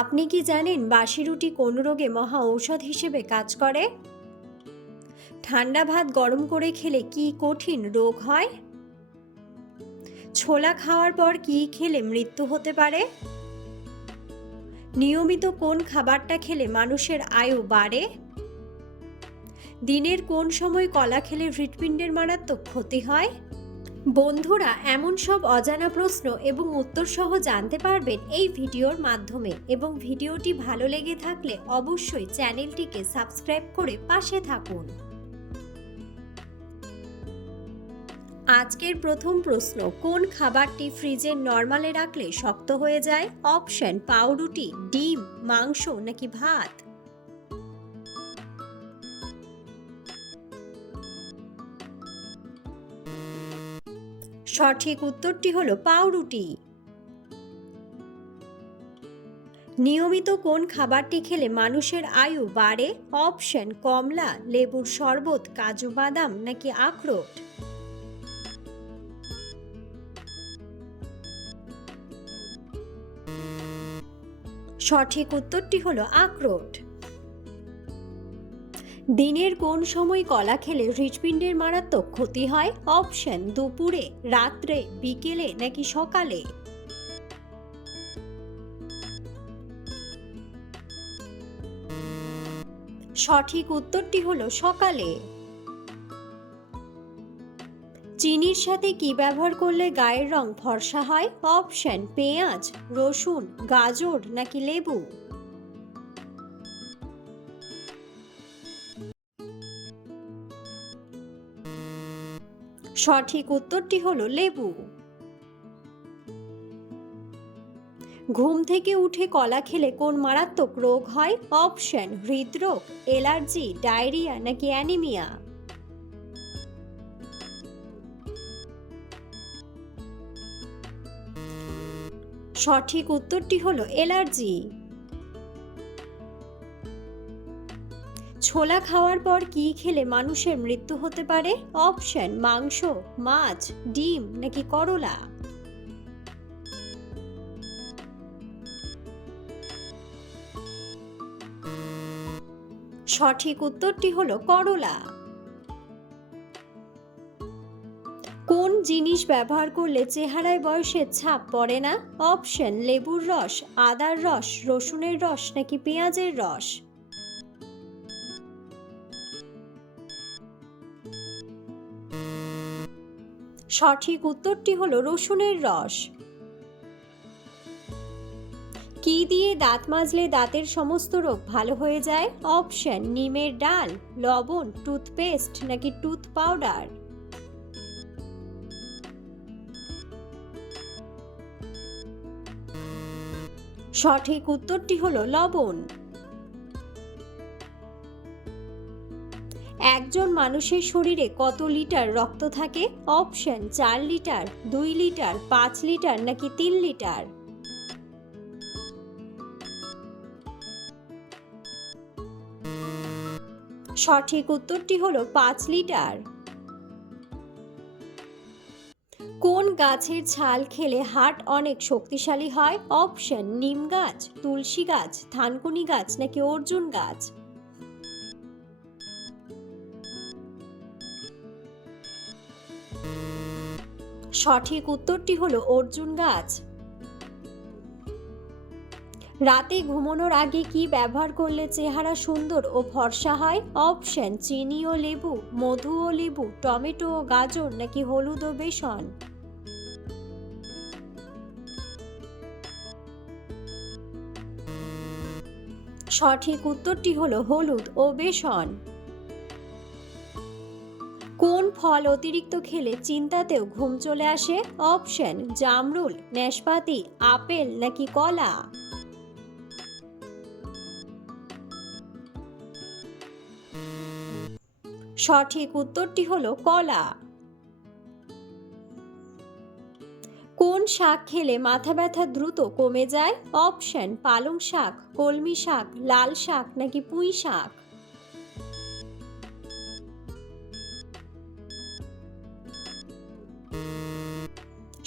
আপনি কি জানেন বাসি রুটি কোন রোগে মহা ঔষধ হিসেবে কাজ করে? ঠান্ডা ভাত গরম করে খেলে কি কঠিন রোগ হয়? ছোলা খাওয়ার পর কি খেলে মৃত্যু হতে পারে? নিয়মিত কোন খাবারটা খেলে মানুষের আয়ু বাড়ে? দিনের কোন সময় কলা খেলে হৃৎপিণ্ডের মারাত্মক ক্ষতি হয়? বন্ধুরা, এমন সব অজানা প্রশ্ন এবং উত্তর সহ জানতে পারবেন এই ভিডিওর মাধ্যমে, এবং ভিডিওটি ভালো লেগে থাকলে অবশ্যই চ্যানেলটিকে সাবস্ক্রাইব করে পাশে থাকুন। আজকের প্রথম প্রশ্ন, কোন খাবারটি ফ্রিজে নরমালে রাখলে শক্ত হয়ে যায়? অপশন: পাউরুটি, ডিম, মাংস নাকি ভাত? সঠিক উত্তরটি হলো পাউরুটি। নিয়মিত কোন খাবারটি খেলে মানুষের আয়ু বাড়ে? অপশন: কমলা, লেবুর শরবত, কাজু বাদাম নাকি আখরোট? সঠিক উত্তরটি হলো আখরোট। দিনের কোন সময় কলা খেলে হৃৎপিণ্ডের মারাত্মক ক্ষতি হয়? অপশন: দুপুরে, রাত্রে, বিকেলে নাকি সকালে? সঠিক উত্তরটি হলো সকালে। চিনির সাথে কি ব্যবহার করলে গায়ের রং ফর্সা হয়? অপশন: পেঁয়াজ, রসুন, গাজর নাকি লেবু? সঠিক উত্তরটি হলো লেবু। ঘুম থেকে উঠে কলা খেলে কোন মারাত্মক রোগ হয়? অপশন: হৃদরোগ, অ্যালার্জি, ডায়রিয়া নাকি অ্যানিমিয়া? সঠিক উত্তরটি হলো অ্যালার্জি। ছোলা খাওয়ার পর কি খেলে মানুষের মৃত্যু হতে পারে? অপশন: মাংস, মাছ, ডিম নাকি করলা? সঠিক উত্তরটি হলো করলা। কোন জিনিস ব্যবহার করলে চেহারায় বয়সের ছাপ পড়ে না? অপশন: লেবুর রস, আদার রস, রসুনের রস নাকি পেঁয়াজের রস? সঠিক উত্তরটি হলো রসুনের রস। কি দিয়ে দাঁত মাজলে দাঁতের সমস্ত রোগ ভালো হয়ে যায়? অপশন: নিমের ডাল, লবণ, টুথপেস্ট নাকি টুথ পাউডার? সঠিক উত্তরটি হলো লবণ। একজন মানুষের শরীরে কত লিটার রক্ত থাকে? অপশন: 4 লিটার, 2 লিটার, 5 লিটার নাকি 3 লিটার? সঠিক উত্তরটি হলো 5 লিটার। কোন গাছের ছাল খেলে হার্ট অনেক শক্তিশালী হয়? অপশন: নিম গাছ, তুলসী গাছ, থানকুনি গাছ নাকি অর্জুন গাছ? সঠিক উত্তরটি হলো অর্জুন গাছ। রাতে ঘুমানোর আগে কি ব্যবহার করলে চেহারা সুন্দর ও ফর্সা হয়? অপশন: চিনি ও লেবু, মধু ও লেবু, টমেটো ও গাজর নাকি হলুদ ও বেসন? সঠিক উত্তরটি হলো হলুদ ও বেসন। কোন ফল অতিরিক্ত খেলে চিন্তাতেও ঘুম চলে আসে? অপশন: জামরুল, নাশপাতি, আপেল নাকি কলা? সঠিক উত্তরটি হলো কলা। কোন শাক খেলে মাথা ব্যথা দ্রুত কমে যায়? অপশন: পালং শাক, কলমি শাক, লাল শাক নাকি পুঁই শাক?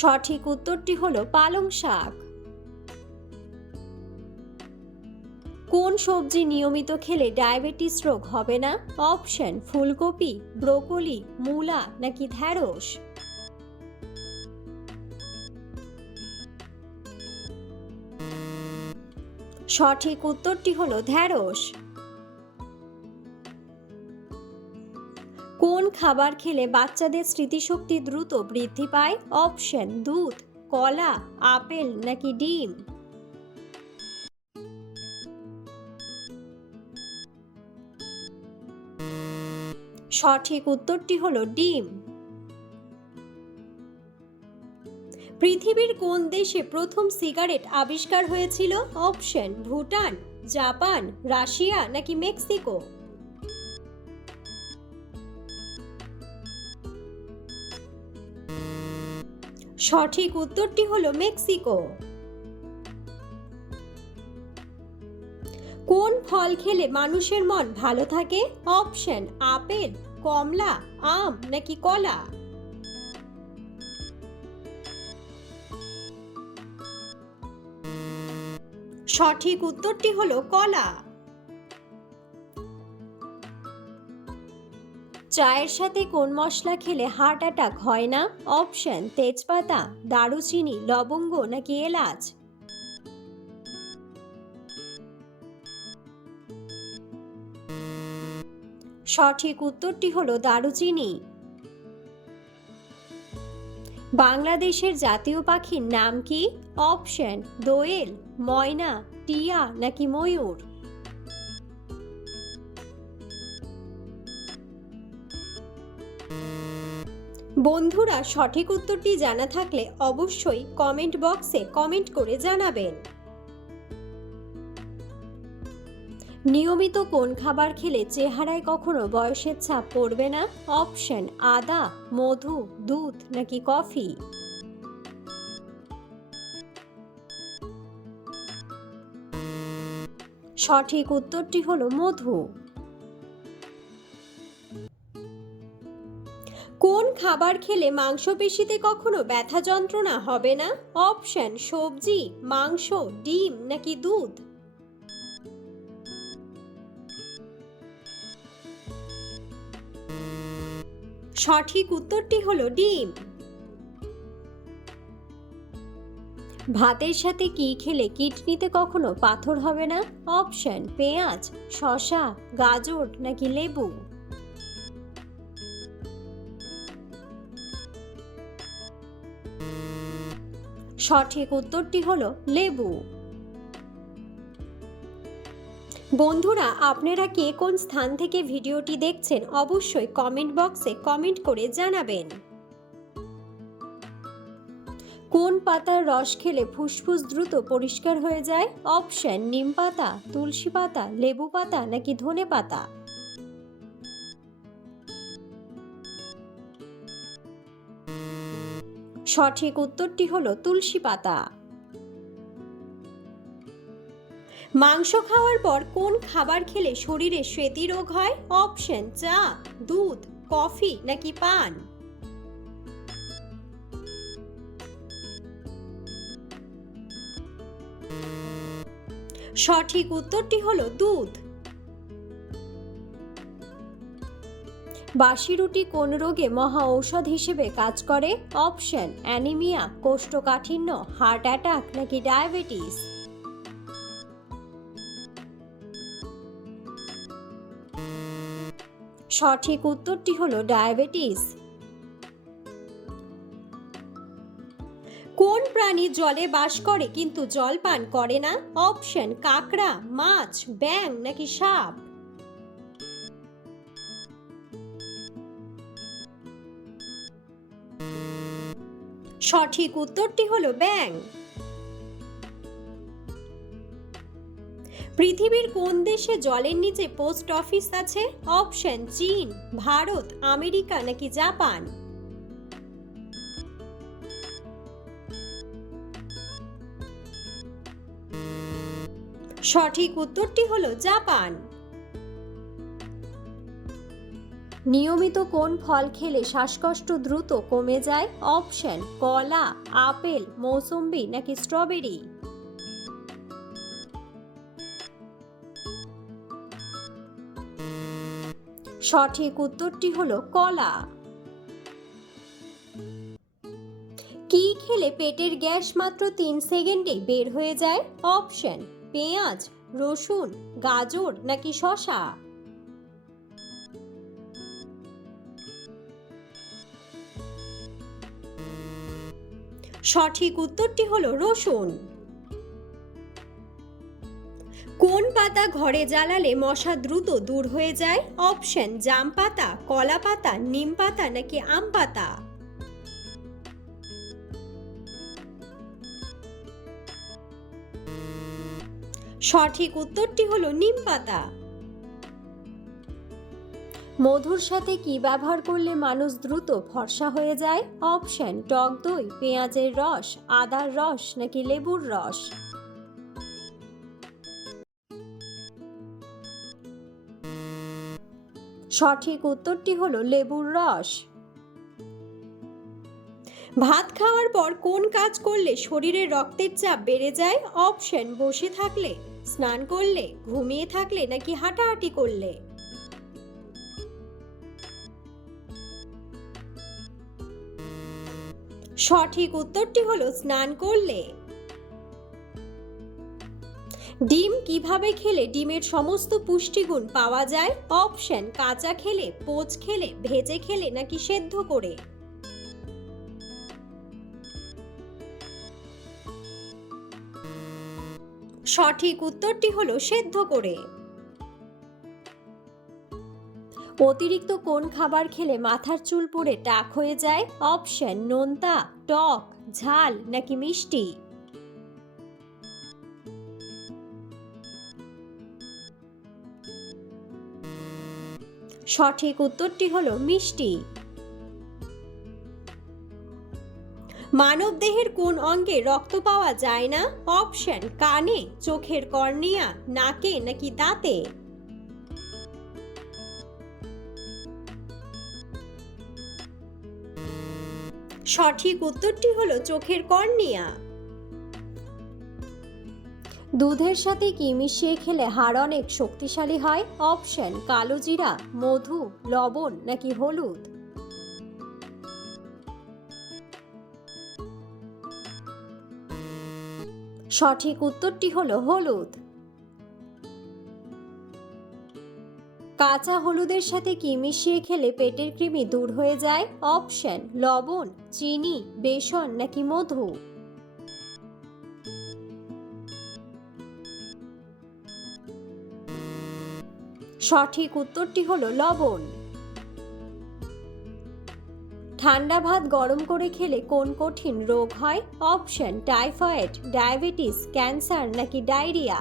সঠিক উত্তরটি হলো পালং শাক। কোন সবজি নিয়মিত খেলে ডায়াবেটিস রোগ হবে না? অপশন ফুলকপি, ব্রোকলি, মূলা নাকি ঢ্যাঁড়স। সঠিক উত্তরটি হলো ঢ্যাঁড়স। কোন খাবার খেলে বাচ্চাদের স্মৃতিশক্তি দ্রুত বৃদ্ধি পায়? অপশন দুধ, কলা, আপেল নাকি ডিম। সঠিক উত্তরটি হলো ডিম। পৃথিবীর কোন দেশে প্রথম সিগারেট আবিষ্কার হয়েছিল? অপশন ভুটান, জাপান, রাশিয়া নাকি মেক্সিকো। সঠিক উত্তরটি হলো মেক্সিকো। কোন ফল খেলে মানুষের মন ভালো থাকে? অপশন আপেল, কমলা, আম নাকি কলা। সঠিক উত্তরটি হলো কলা। চায়ের সাথে কোন মশলা খেলে হার্ট অ্যাটাক হয় না? অপশন তেজপাতা, দারুচিনি, লবঙ্গ নাকি এলাচ। সঠিক উত্তরটি হলো দারুচিনি। বাংলাদেশের জাতীয় পাখির নাম কি? অপশন দোয়েল, ময়না, টিয়া নাকি ময়ূর। বন্ধুরা, সঠিক উত্তরটি জানা থাকলে অবশ্যই কমেন্ট বক্সে কমেন্ট করে জানাবেন। নিয়মিত কোন খাবার খেলে চেহারায় কখনো বয়সের ছাপ পড়বে না? অপশন আদা, মধু, দুধ নাকি কফি। সঠিক উত্তরটি হলো মধু। কোন খাবার খেলে মাংসপেশিতে কখনো ব্যথা যন্ত্রণা হবে না? অপশন সবজি, মাংস, ডিম নাকি দুধ। সঠিক উত্তরটি হলো ডিম। ভাতের সাথে কি খেলে কিডনিতে কখনো পাথর হবে না? অপশন পেঁয়াজ, শসা, গাজর নাকি লেবু। সঠিক উত্তরটি হলো লেবু। বন্ধুরা, আপনারা কে কোন স্থান থেকে ভিডিওটি দেখছেন অবশ্যই কমেন্ট বক্সে কমেন্ট করে জানাবেন। কোন পাতার রস খেলে ফুসফুস দ্রুত পরিষ্কার হয়ে যায়? অপশন নিম পাতা, তুলসী পাতা, লেবু পাতা নাকি ধনে পাতা। সঠিক উত্তরটি হলো তুলসী পাতা। মাংস খাওয়ার পর কোন খাবার খেলে শরীরে শ্বেতি রোগ হয়? অপশন চা, দুধ, কফি নাকি পান। সঠিক উত্তরটি হলো দুধ। বাসি রুটি কোন রোগে মহা ঔষধ হিসেবে কাজ করে? অপশন অ্যানিমিয়া, কোষ্ঠকাঠিন্য, হার্ট অ্যাটাক নাকি ডায়াবেটিস। সঠিক উত্তরটি হলো ডায়াবেটিস। কোন প্রাণী জলে বাস করে কিন্তু জল পান করে না? অপশন কাঁকড়া, মাছ, ব্যাঙ নাকি সাপ। সঠিক উত্তরটি হলো ব্যাঙ। পৃথিবীর কোন দেশে জলের নিচে পোস্ট অফিস আছে? অপশন চীন, ভারত, আমেরিকা নাকি জাপান। সঠিক উত্তরটি হলো জাপান। নিয়মিত কোন ফল খেলে শ্বাসকষ্ট দ্রুত কমে যায়? অপশন কলা, আপেল, মৌসুম্বি নাকি স্ট্রবেরি। সঠিক উত্তরটি হলো কলা। কি খেলে পেটের গ্যাস মাত্র 3 সেকেন্ডে বের হয়ে যায়? অপশন: পেঁয়াজ, রসুন, গাজর নাকি শসা। সঠিক উত্তরটি হলো রসুন। কোন পাতা ঘরে জ্বালালে মশা দ্রুত দূর হয়ে যায়? অপশন: জাম পাতা, কলা পাতা, নিম পাতা নাকি আম পাতা। সঠিক উত্তরটি হলো নিম পাতা। মধুর সাথে কি ব্যবহার করলে মানুষ দ্রুত ফর্সা হয়ে যায়? অপশন: টক দই, পেঁয়াজের রস, আদার রস নাকি লেবুর রস। সঠিক উত্তরটি হলো লেবুর রস। ভাত খাওয়ার পর কোন কাজ করলে শরীরে রক্তের চাপ বেড়ে যায়? অপশন: বসে থাকলে, স্নান করলে, ঘুমিয়ে থাকলে নাকি হাঁটাহাঁটি করলে। সঠিক উত্তরটি হলো স্নান করলে। ডিম কিভাবে খেলে ডিমের সমস্ত পুষ্টিগুণ পাওয়া যায়? অপশন: কাঁচা খেলে, পোচ খেলে, ভেজে খেলে নাকি সেদ্ধ করে। সঠিক উত্তরটি হলো সেদ্ধ করে। অতিরিক্ত কোন খাবার খেলে মাথার চুল পড়ে টাক হয়ে যায়? অপশন: নোনতা, টক, ঝাল নাকি মিষ্টি। সঠিক উত্তরটি হলো মিষ্টি। মানব দেহের কোন অঙ্গে রক্ত পাওয়া যায় না? অপশন: কানে, চোখের কর্নিয়া, নাকে নাকি দাঁতে। সঠিক উত্তরটি হলো চোখের কর্নিয়া। দুধের সাথে কি মিশিয়ে খেলে হাড় অনেক শক্তিশালী হয়? অপশন: কালো জিরা, মধু, লবণ নাকি হলুদ। সঠিক উত্তরটি হলো হলুদ। কাঁচা হলুদের সাথে কি মিশিয়ে খেলে পেটের কৃমি দূর হয়ে যায়? অপশন: লবণ, চিনি, বেসন নাকি মধু। সঠিক উত্তরটি হলো লবণ। ঠান্ডা ভাত গরম করে খেলে কোন কঠিন রোগ হয়? অপশন: টাইফয়েড, ডায়াবেটিস, ক্যান্সার নাকি ডায়রিয়া।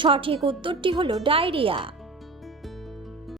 সঠিক উত্তরটি হলো ডায়রিয়া।